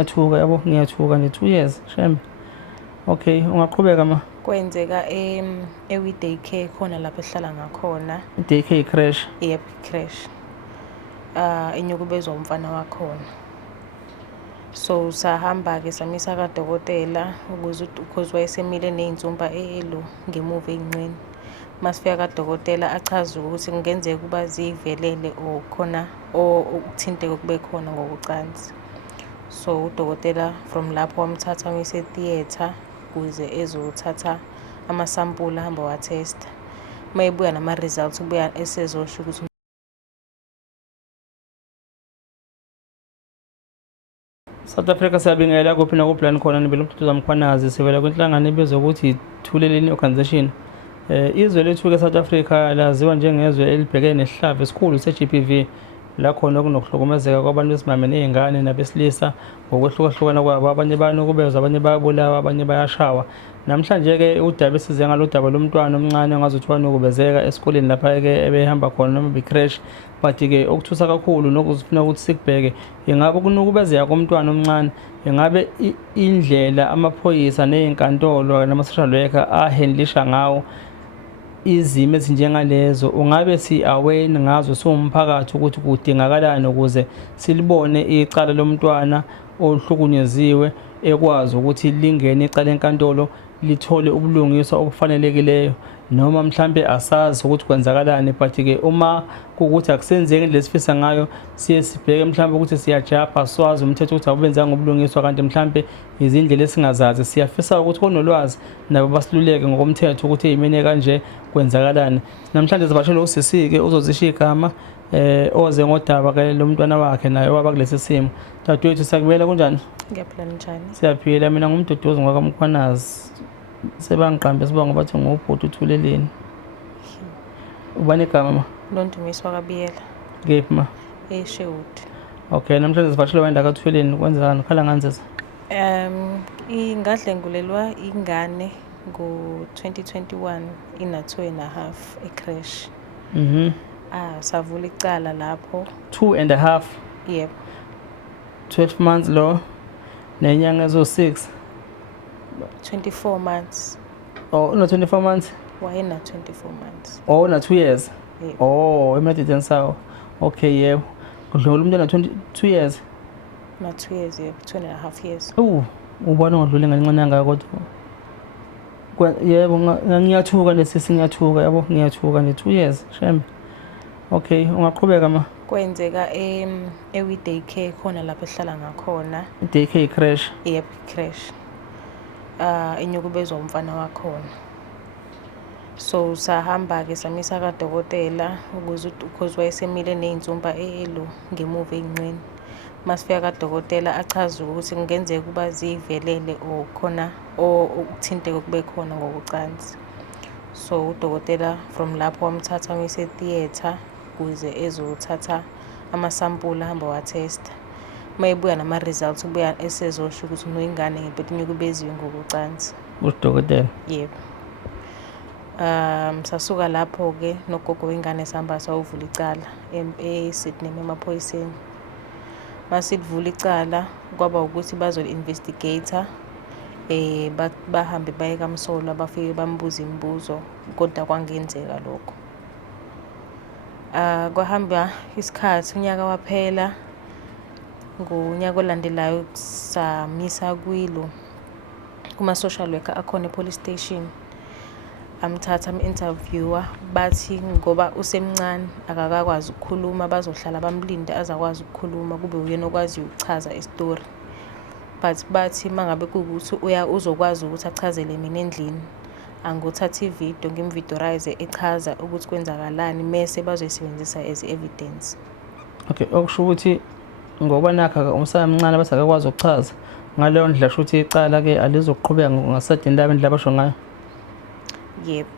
Ngiyathuka yabo, ngiyathuka nje 2 years shembe. Okay, ungaqhubeka ma. Kwenzeka ewi daycare khona lapho ehlala ngakhona. Daycare crash. Yep, crash. Inyukubezwa umfana wakhona. So sahamba-ke samisa kadokotela because wayesemile ney'nsumpa elo ngemuva ey'nqeni. Masifika kadokotela achaze ukuthi kungenzeka ukuba zivelele or khona ukuthinteka okube khona ngokucansi. So udokotela from lapho wamthatha wamyisa e-theatre ukuze ezothatha amasampula ahamba wa-testa. Uma ebuya nama-results ubuya esezosho ukuthi South Africa siyabingelela kuphi nakuphi khona nibele umthuthuza Mkhwanazi sivela kwinhlangano ebizwa ukuthi Thuleleni Organization. Izwe lethu-ke South Africa laziwa njengezwe elibhekene nesihlava esikhulu se-GBV la khona kunokuhlukumezeka kwabantu besimame ney'ngane nabesilisa ngokwehlukahlukana kwabo. Abanye bayanukubezwa, abanye bayabulawa, abanye bayashawa. Namhlanje-ke udaba esize ngalo daba lomntwana omncane ongazuthi wanukubezeka esikoleni lapha-ke ebehamba khona noma be-crash. But-ke okuthusa kakhulu nokuzifuna ukuthi sikubheke ingabe ukunukubezeka komntwana omncane ingabe indlela amaphoyisa ney'nkantolo nama-social worker ahandlisha ngawo izimo ezinjengalezo. Ungabe si-aware ngazo siwumphakathi ukuthi kudingakalani ukuze silibone icala lomntwana ohlukunyeziwe ekwazi ukuthi lingene icala enkantolo lithole ubulungiswa obufanelekileyo, noma mhlambe asazi ukuthi kwenzakalani. But-ke uma kuwukuthi akusenzeki indlela esifisa ngayo siye sibheke mhlawumbe ukuthi siyajapha swazi umthetho ukuthi awubenzanga ubulungiswa, kanti mhlambe izindlela esingazazi. Siyafisa ukuthi konolwazi nabo basiluleke ngokomthetho ukuthi ey'meni kanje kwenzakalani. Namhlanje sibashela usisi-ke uzozisho igama oze ngodaba-ke lomntwana wakhe naye waba kulesi simo. Dadewethu siyakubela kunjani? ngiyaphila njani? Siyaphila, mina ngumduduzi ngwakamkhwanazi. Sebangiqambe sibonga bathi ngubhuti uThuleleni. Ubani igama ma? Nondumiso wakabiyela. Kephi ma? eSherwood. Okay, namhlanje sivashela wenda kaThuleleni kwenzekani? Khala nganzisa. Ngadlengulelwa ingane ngo-2021 ina 2.5 ecrash. Savula icala lapho. 2.5. Yep. 12 months lo nenyanga ezo6. 24 months. Oh, no 24 months. Wayena 24 months. Oh, na 2 years. Yep. Oh, emadideni sawo. Okay, yebo. Kudlula umntwana 22 years. Na 2 years, yep, 2.5 years. Ubona ngodlule ngancane ngako kodwa. Yebo, ngiyathuka lesisi, ngiyathuka yabo, ngiyathuka nje 2 years shembe. Okay, ungaqhubeka ma. Kwenzeka ewi daycare khona lapho ehlala ngakhona. Daycare crash. Yep, crash. Inyukubezwa umfana wakhona. So sahamba-ke samisa kadokotela because wayesemile ney'nsumpa elo ngemuva ey'nqeni. Masifika kadokotela achaze ukuthi kungenzeka ukuba zivelele or khona ukuthinteka okube khona ngokucansi. So udokotela from lapho wamthatha wamyisa e-theatre ukuze ezothatha amasampula ahamba wa-testa. Uma ebuya nama-results ubuya esezosho ukuthi noyingane ngempela inyukubeziwe ngokucansi. Udokotela? Yebo. Sasuka lapho-ke nogogo wengane sihamba sayovula icala eSydney emaphoyiseni. Masilivula icala kwaba ukuthi bazoli-investigator bahambe baye kaMsolwa bafike bambuza imibuzo kodwa kwangenzeka lokho. Kwahamba isikhathi, unyaka waphela. Ngonyaka olandelayo samisa kuma-social worker akhona e-police station. Amthatha am-interviewer bathi ngoba usemncane akakwazi ukukhuluma bazohlala bamlinde azakwazi ukukhuluma kube uyena okwaziyo ukuchaza isitori. But bathi mangabe kuwukuthi uzokwazi ukuthi achazele mina endlini, angothatha ividiyo ngimvidorize echaza ukuthi kwenzakalani mese bazoyisebenzisa as evidence. Okay, okusho ukuthi ngoba nakha umsana mncane bathi akakwazi ukuchaza ngaleyo ndlela shothi icala-ke alizoqhubeka ngasadini labo indlela abasho ngayo. Yebo,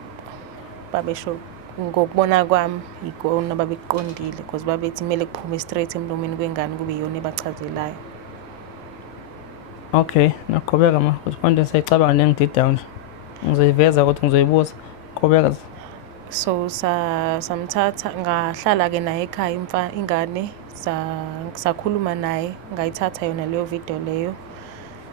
babesho ngokubona kwami ikona babekuqondile because babethi kumele kuphume straight emlomeni kwengane kube yiyona ebachazelayo. Okay, naqhubeka ma, ukuthi konke siyicabanga nengidida nje. Ngizoyiveza ukuthi ngizoyibuza. Qhubeka. So samthatha ngahlala-ke naye ekhaya ingane sakhuluma naye, ngayithatha yona leyo video leyo.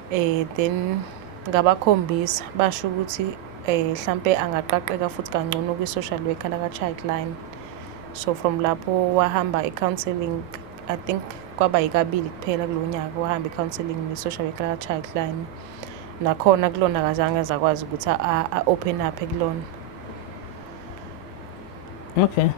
Then ngabakhombisa basho ukuthi hlampe angaqaqeka futhi kangcono kwi-social worker laka-Childline. So from lapho wahamba i-counselling, I think kwaba yikabili kuphela kulo nyaka wahamba i-counselling ne-social worker laka-Childline. Nakhona kulona akazange zakwazi ukuthi a-open up kulona. Okay.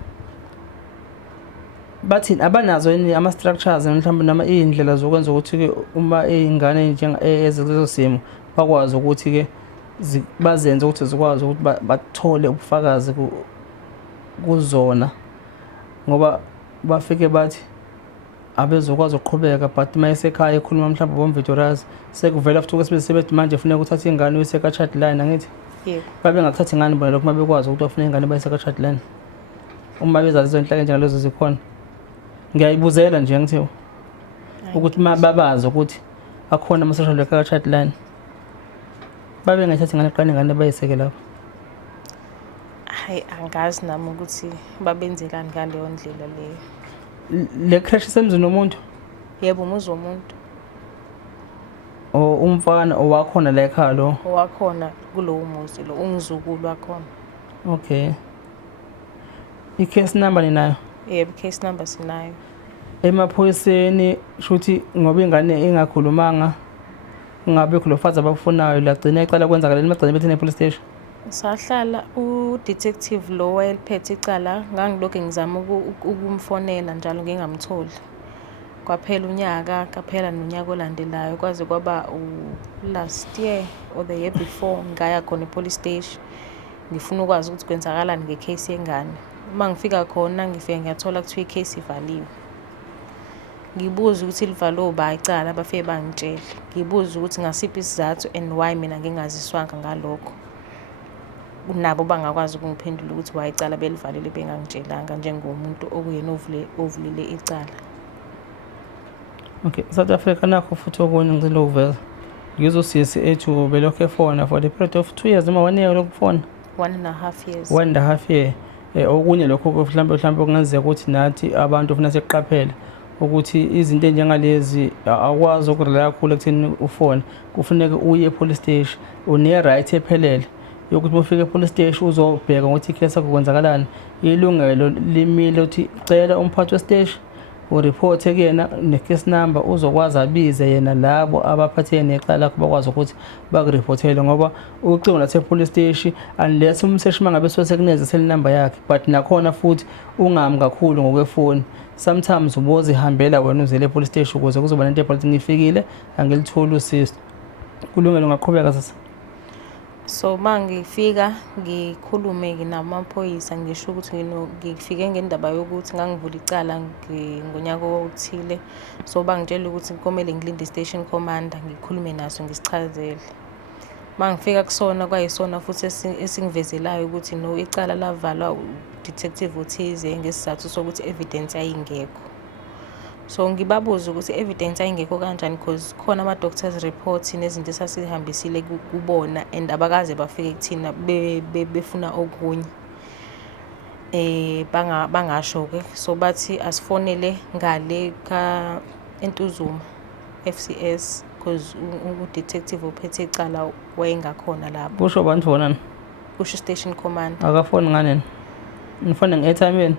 Bathini abanazo yini ama-structures mhlawumbe noma iy'ndlela zokwenza ukuthi-ke uma iy'ngane ezilezo simo bakwazi ukuthi-ke bazenze ukuthi zikwazi ukuthi bathole ubufakazi kuzona, ngoba bafike bathi abezokwazi ukuqhubeka but uma esekhaya ekhuluma mhlawumbe bomvidiorazi sekuvela futhi sebethi manje funeka uthathe ingane uyise ka-Childline, angithi? Yebo. Babengakuthathi ingane bona lokho uma bekwazi ukuthi bafune ingane bayise ka-Childline uma bezazi izinhlaka njengalezo zikhona. Ngiyayibuzela nje ngithiwa ukuthi uma babazi ukuthi akhona ama-social worker ka-Childline babengayithathi ingane qane ingane bayiseke lapho. Hayi, angazi nami ukuthi babenzelani ngaleyo ndlela leyo. Le crash isemzini womuntu? Yebo, umuzi womuntu. Umfana owakhona la ekhaya lo? Owakhona kulowo muzi lo, umzukulu wakhona. Okay. I-case number ninayo? Yebo, case number sinayo. Emaphoyiseni shuthi ngoba ingane engakhulumanga ngabe kulo faza abakufunayo lagcina icala kwenzakala lemagcina bethi ne-police station. Sahlala u-detective lo wayeliphethe icala ngangilokhu ngizama ukumfonela njalo ngingamtholi. Kwaphela unyaka, kaphela nonyaka olandelayo kwaze kwaba last year or the year before ngaya khona e-police station ngifuna ukwazi ukuthi kwenzakalani ngecase yengane. Uma ngifika khona ngifike ngiyathola kuthiwa icase ivaliwe. Ngibuza ukuthi livalwe uba icala bafike bangitshela. Ngibuza ukuthi ngasiphi isizathu and why mina ngingaziswanga ngalokho. Nabo bangakwazi ukungiphendula ukuthi why icala belivalile bengangitshelanga njengomuntu okuyena ovulile icala. Okay, South Africa nakho futhi okunye ngicela ukuveza. Ngizosisi ethu belokho efona for the period of 2 years noma 1 year lokufona. 1.5 years. 1.5 year. Okunye lokho mhlawumbe kungenzeka ukuthi nathi abantu ufuna siqaphele ukuthi izinto enjengalezi akwazi ukurela kakhulu ekutheni ufone. Kufuneka uye e-police station une right ephelele yokuthi ufike e-police station uzobheka ukuthi icase yakho kwenzakalani. Ilungelo limile ukuthi cela umphathi we-station ureport kuyena ne-case number uzokwazi abize yena labo abaphathene necala lakho bakwazi ukuthi bakureportele, ngoba ucingo lase-police station unless umseshi mangabe sekuneze cell number yakhe but nakhona futhi ungami kakhulu ngokwefoni. Sometimes ubozihambela wena uzele e-police station ukuze kuzoba nento epolice ngifikile angilitholi usizo. Kulungile ungaqhubeka sasa. So mangifika ngikhulume namaphoyisa ngisho ukuthi ngifike ngendaba yokuthi ngangivula icala ngonyaka othile. So bangitshela ukuthi komele ngilinde station commander ngikhulume naso ngisichazele. Mangifika kusona kwayisona futhi esingivezelayo ukuthi no icala lavalwa detective uthize ngesizathu sokuthi evidence ayingekho. So ngibabuza ukuthi evidence ayingekho kanjani because khona ama-doctor's report nezinto esasihambisile kubona and abakaze bafike kuthina befuna okunye. Bangasho-ke so bathi asifonele ngale eNtuzuma FCS because u-detective ophethe icala wayengakhona lapho. Kusho bantu bonani? Kusho station commander. Akafoni nganeni? Ngifone nge-airtime yini?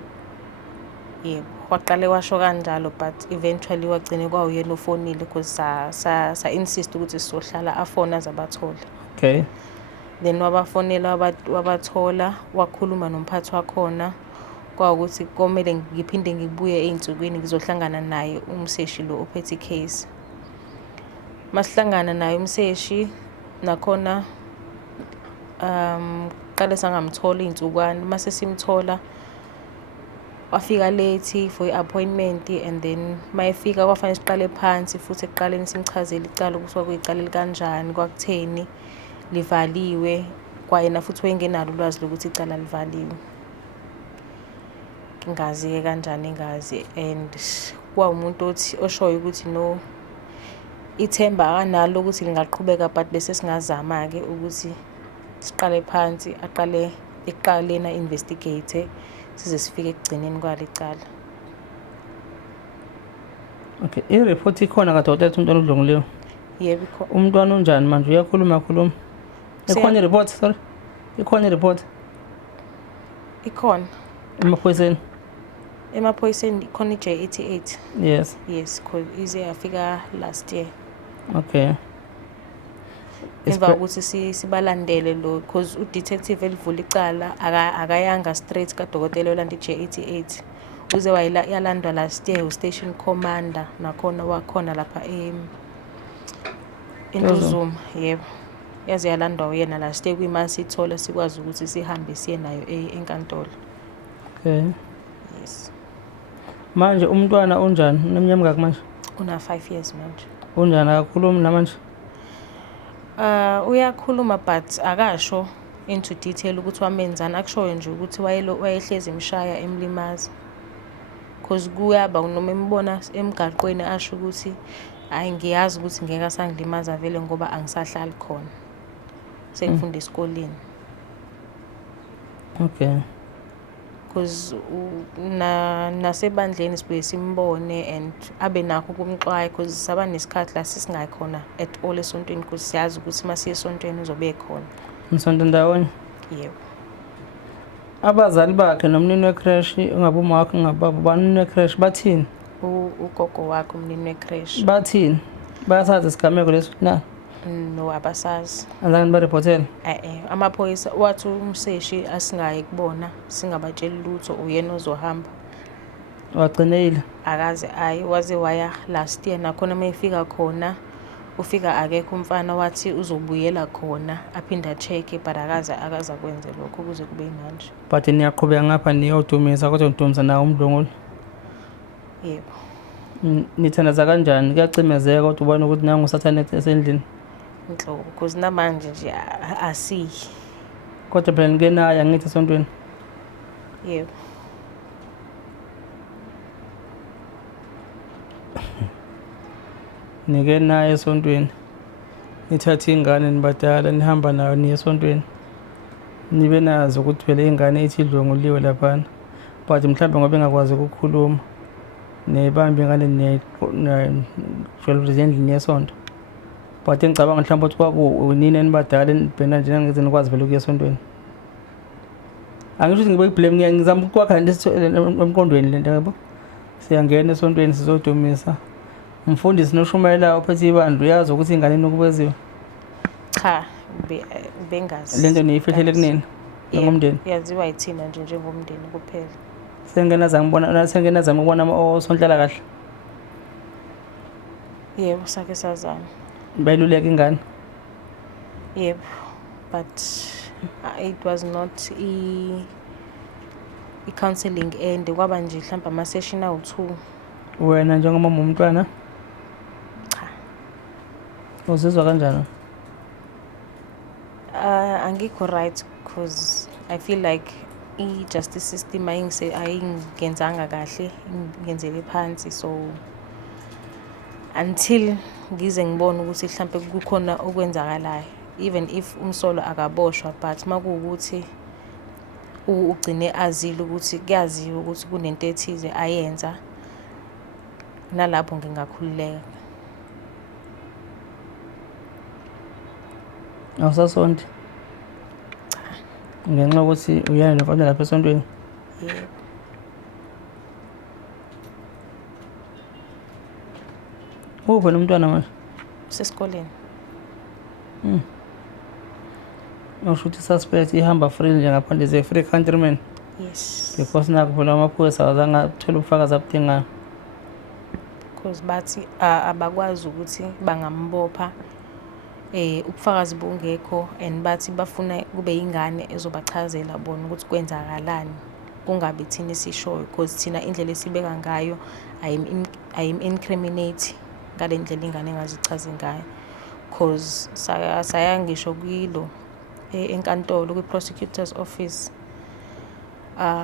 Yebo, waqale washo kanjalo but eventually wagcine kwawuyena ofonile because sa insist ukuthi sizohlala afona azabathola. Okay. Then wabafonela wabathola wakhuluma nomphathi wakhona kwawukuthi komele ngiphinde ngibuye einsukwini ngizohlangana naye umseshi lo ophethe case. Masihlangana naye umseshi nakhona qale sangamthola insukwana mase simthola wafika late for i-appointment and then mayefika kwafanele siqale phansi futhi ekuqaleni simchazele icala ukuthi kuyicala likanjani kwakutheni livaliwe kwayena futhi wayengenalo ulwazi lokuthi icala livaliwe. Ngingazi-ke kanjani ngazi and kwawumuntu othi oshoyo ukuthi no ithemba akanalo ukuthi lingaqhubeka but bese singazama-ke ukuthi siqale phansi aqale ekuqaleni investigate size sifike ekugcineni kwalicala. Okay, i-report ikhona kadokotela ukuthi umntwana udlunguliwe. Yebo Umntwana unjani manje, uyakhuluma? Ikhona i-report, sorry. Ikhona i-report ikhona emaphoyiseni? emaphoyiseni ikhona i-J88. Yes. Yes, cause ize yafika last year. Okay. Emva ukuthi sibalandele lo cause u-detective elivula icala akayanga straight kadokotela olanda i-J88. Uze yalandwa last year u-station commander nakhona wakhona lapha eNtuzuma. Yebo, yaze yalandwa uyena last year kuyima sithola sikwazi ukuthi sihambe siye nayo enkantolo. Okay. Yes. Manje umntwana unjani? Uneminyaka mingaki manje? Una 5 years manje. Unjani, akakhulumi namanje? Uyakhuluma but akasho into detail ukuthi wamenzani, akushoyo nje ukuthi wayehlezi emshaya emlimaza. Cause kuyaba noma embona emgaqweni asho ukuthi hayi ngiyazi ukuthi ngeke asangilimaza vele ngoba angisahlali khona. Sengifunda esikoleni. Okay. Cause nasebandleni sibuye simbone and abe nakho kumxwaya cause saba nesikhathi la sisingayikhona at all esontweni cause siyazi ukuthi masiye esontweni uzobe khona. Nisonto ndawonye? Yebo. Abazali bakhe nomnini wecrash, ungabe uma wakhe ngababa, banini wecrash bathini? Ugogo wakhe umnini wecrash. Bathini? Bayasazi isigameko leso na? No, abasazi. Azange bareportele? Amaphoyisa wathi umseshi asingaye kubona singabatsheli lutho uyena ozohamba. Wagcinile? Akaze waze waya last year nakhona mayefika khona ufika akekho umfana wathi uzobuyela khona aphinda check but akaza kwenze lokho kuze kube manje. But niyaqhubeka ngapha niyodumisa kodwa udumisa nawo umdlungulo? Yebo. Nithandaza kanjani? Kuyacimezeka kodwa ubona ukuthi nangu usathane esendlini? Inhloko because namanje nje asiyi. Kodwa phela nike naye angithi esontweni? Yebo. Nike naye esontweni, nithathe ingane nibadala nihamba nayo niye esontweni, nibe nazo ukuthi phela ingane ithi idlunguliwe laphana, but mhlawumbe ngoba engakwazi ukukhuluma nebambe ingane niyajwayele endlini yesonto. But engicabanga mhlawumbe ukuthi kwakunini enibadala enibhena nje nangize nikwazi vele ukuya esontweni. Angisho ukuthi ngibe blame, ngizama ukwakha emqondweni lento yabo. Siyangena esontweni sizodumisa. Umfundisi noshumayela ophethe ibandla uyazi ukuthi ingane inokubeziwe? Cha, bengazi. Lento niyifihlele kunini ngomndeni? Yaziwa yithina nje njengomndeni kuphela. Sengena zama ukubona osonhlala kahle. Yebo, sake sazama. Bayiluleka ingane? Yebo, but it was not i-counseling end kwaba nje mhlawumbe ama-session awu-2. Wena njengomama womntwana? Cha. Uzizwa kanjani? Angikho right because I feel like i-justice system ayingenzanga kahle, ingenzele phansi, so until ngize ngibone ukuthi mhlambe kukhona okwenzakalayo, even if umsolo akaboshwa but makuwukuthi ugcine azile ukuthi kuyaziwa ukuthi kunento ethize ayenza, nalapho ngingakhululeka. Awusasonto? Ngenxa yokuthi uyena nomfana lapha esontweni? Yebo. Uphi nomntwana manje? Usesikoleni. Usho ukuthi suspect ihamba free nje ngaphandle ze-free countryman? Yes. Because nakho phela amaphoyisa azange athole ubufakazi abudingayo. Because bathi abakwazi ukuthi bangambopha ubufakazi bungekho, and bathi bafuna kube ingane ezobachazela bona ukuthi kwenzakalani, kungabi thina esishoyo because thina indlela esibeka ngayo ayim-incriminate ngale ndlela ingane engazichazi ngayo. Because saya ngisho kuyilo enkantolo kwi-prosecutor's office,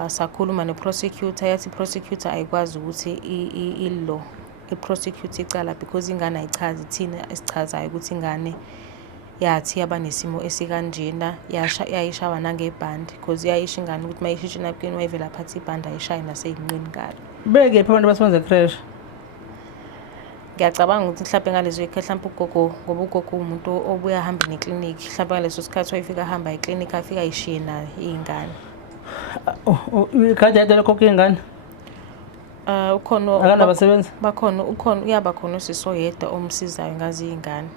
sakhuluma ne-prosecutor, yathi i-prosecutor ayikwazi ukuthi i-prosecute icala because ingane ayichazi, thina esichazayo ukuthi ingane yathi yaba nesimo esikanjena yayishawa nangebhandi because yayisho ingane ukuthi uma yishisha inapukeni wayivela phathi ibhandi ayishaye naseyinqeni ngalo. Bekephi abantu basebenza ecrash? Ngiyacabanga ukuthi mhlawumbe ngalezo yikhe mhlawumbe ugogo ngoba ugogo umuntu obuya ahambe neklinikhi mhlawumbe ngaleso sikhathi wayefika ahamba eklinikhi afika ayishiye nayo iy'ngane. Ikhadi yakhe lokho ingane Ukhona akanabasebenzi? uyaba khona usisi oyedwa omsizayo ngazi iy'ngane.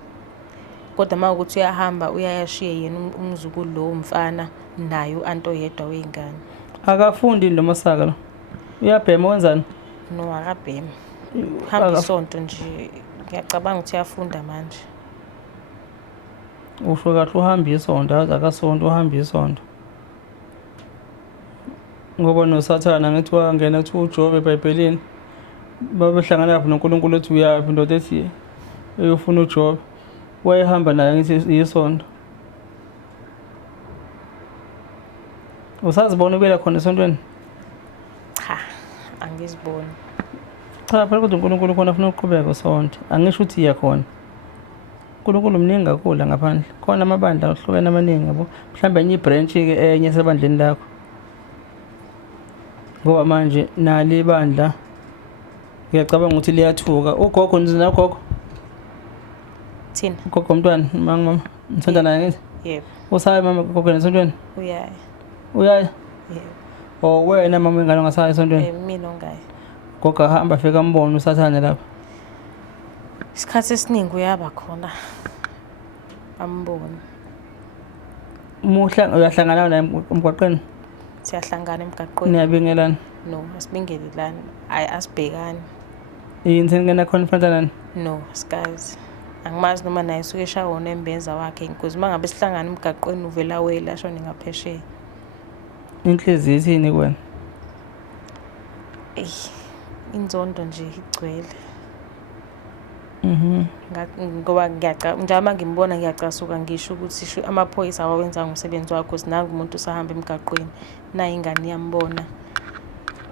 Kodwa uma ukuthi uyahamba uyayashiye yena umzukulu lo umfana nayo anto oyedwa wey'ngane. Akafundi lo Masaka lo. Uyabhema wenzani? No, akabhemi. Hamba isonto nje. Ngiyacabanga ukuthi uyafunda manje. Usho kahle uhamba isonto, akasonto uhamba isonto. Ngoba noSathana ngithi wangena kuthiwa uJobe eBhayibhelini babehlangana lapho noNkulunkulu ethi uyaphi indoda ethi uyofuna uJobe. Wayehamba naye ngithi isonto. Usazibona ubela khona esontweni? Cha, angiziboni. Cha, phela kodwa uNkulunkulu khona afuna ukuqhubeka usonto. Angisho ukuthi iya khona. uNkulunkulu mningi kakhulu ngaphandle. Khona amabandla ahlukene amaningi yabo. Mhlawumbe enye ibranch ke enye sebandleni lakho. Ngoba manje nali bandla ngiyacabanga ukuthi liyathuka. Ugogo nizina gogo. Thina. Ugogo umntwana mama ngisonta naye ngithi. Yebo. Usaye mama gogo nesontweni? Uyaya. Uyaya? Yebo. Oh wena mama ingane ongasayi esontweni? Mina ongayi. Gogo ahamba afika ambone uSathane lapha. Isikhathi esiningi uyaba khona. Amboni. Uyahlangana naye emgwaqeni? Siyahlangana emgaqweni. Niyabingelana? No, asibingelelani. Asibhekani. Yini seningena conference nani? No, sikazi. Angimazi noma naye usuke eshawona embenza wakhe because mangabe sihlangana emgaqweni uvela wela shone ngaphesheya. Inhliziyo ithini kuwena? Inzondo nje igcwele. Ngoba njalo ngimbona ngiyacasuka ngisho ukuthi amaphoyisa awawenza ngomsebenzi wakho sinanga umuntu usahamba emgaqweni naye ingane iyambona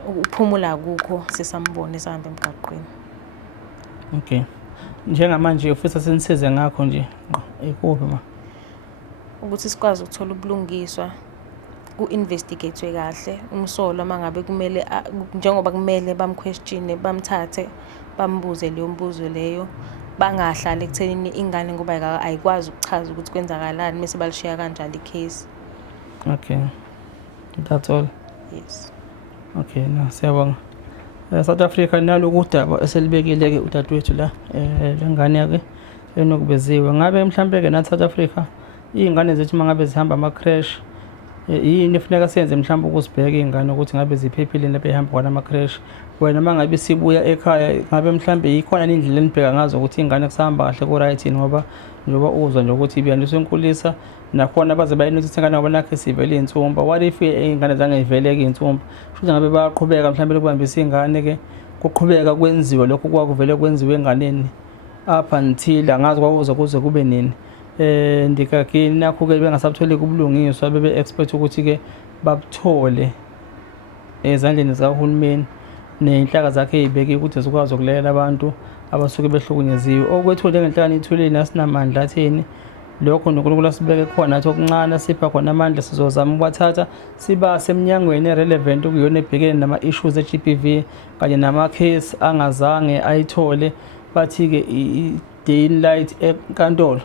uphumula akukho sesambona esahamba emgaqweni. Okay. Njengamanje ufisa senisize ngakho nje ekuphi ma? Ukuthi sikwazi ukuthola ubulungiswa ku-investigatewe kahle umsolo mangabe kumele njengoba kumele bamquestione bamthathe bambuze leyo mbuzo leyo bangahlala ekuthenini ingane ngoba ayikwazi ukuchaza ukuthi kwenzakalani bese balishiya kanjalo icase. Okay. That's all. Yes. Okay, na siyabonga. South Africa nalo kudaba eselibekile ke udadewethu la lengane yake enokubeziwe. Ngabe mhlambe ke na South Africa izingane zethu mangabe zihamba ama crash yini efuneka senze mhlawumbe ukusibheka izingane ukuthi ngabe ziphephile lapho ehamba kwana ama crash. Wena mangabe sibuya ekhaya ngabe mhlambe ikhona indlela enibheka ngazo ukuthi izingane kusahamba kahle ku right ngoba njoba uzwa nje ukuthi ibiyandiswa enkulisa nakhona baze bayinothisa ingane ngoba nakhe sivele insumba. What if izingane zangeyiveleke insumba? Futhi ngabe bayaqhubeka mhlambe lokubambisa izingane ke kuqhubeka kwenziwa lokho kwakuvele kwenziwe enganeni up until angazi kwakuze kuze kube nini. Ndikakini nakho ke bengasabutholi kubulungiswa bebe expect ukuthi ke babuthole ezandleni zikahulumeni nenhlaka zakhe ezibeke ukuthi zikwazi ukulelela abantu abasuke behlukunyeziwe. Okwethu njengenhlaka nithuleni asinamandla atheni lokho noNkulunkulu asibeke khona athi okuncane sipha khona amandla sizozama ukubathatha siba semnyangweni relevant ukuyona ebhekene nama issues eGBV kanye nama case angazange ayithole bathi ke i-day in light enkantolo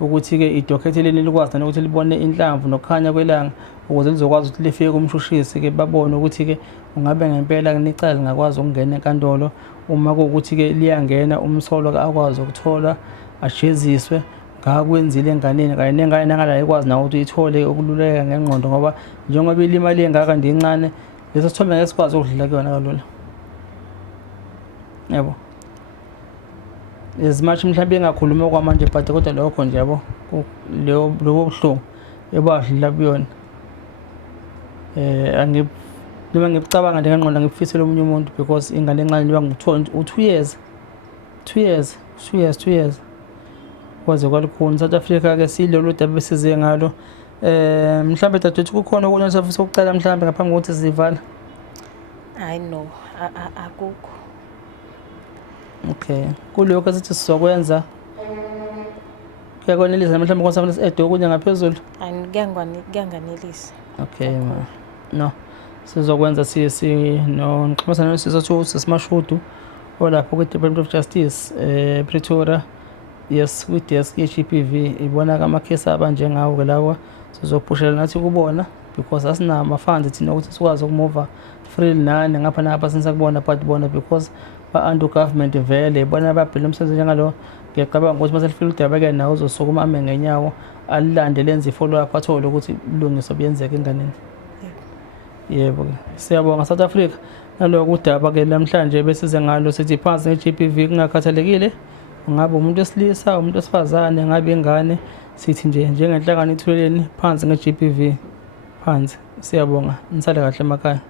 ukuthi ke idokhetheleni likwazi ukuthi libone inhlamvu nokukhanya kwelanga ukuze lizokwazi ukuthi lifike kumshushisi ke babone ukuthi ke ungabe ngempela kunicala ngakwazi ukungena enkantolo uma ukuthi ke liyangena umsolo akwazi ukuthola ajeziswe ngakwenzile enganeni kanye nengane nangala ikwazi nawo ukuthi ithole ukululeka ngengqondo ngoba njengoba ilimali engaka ndincane leso sithombe ngeke sikwazi ukudlula kuyona kalula. Yebo. As much mhlawumbe engakhuluma kwamanje but kodwa lokho nje yabo lo buhlungu ebadlula kuyona. Noma ngicabanga nje ngengqondo ngifisela omunye umuntu because ingane encane liba ngu2 years. 2 years. Kwaze kwalikhona South Africa ke silelo daba besize ngalo. Mhlawumbe dadethu kukhona okunye sifisa ukucela mhlawumbe ngaphambi kokuthi sizivala. I know akukho. Okay. Kuloko sithi sizokwenza kuyakwanelisa mhlawumbe konke edo kunye ngaphezulu. Kuyanganelisa. Okay ma. No. Sizokwenza no ngixhumana nesizathu seSimashudu olapho kwi-Department of Justice Pretoria. Yes, kwi-desk ye-GBV ibona amakhesi abanje ngawo ke lawa sizophushela nathi kubona because asinama funds thina ukuthi sikwazi ukumova free nani ngapha napha sinisakubona but bona because ba-under government vele bona babhila umsebenzi njengalo. Ngiyacabanga ukuthi maselifika udabeke nawo uzosukuma ame ngenyawo alilande lenze i-follow up athole ukuthi ulungiso buyenzeka enganeni. Yebo, siyabonga South Africa naloko udaba ke namhlanje besize ngalo sithi phansi nge-GBV kungakhathalekile ngabe umuntu wesilisa umuntu wesifazane ngabe ingane sithi nje njengenhlangano ithuleleni phansi nge-GBV phansi. Siyabonga nisale kahle emakhaya.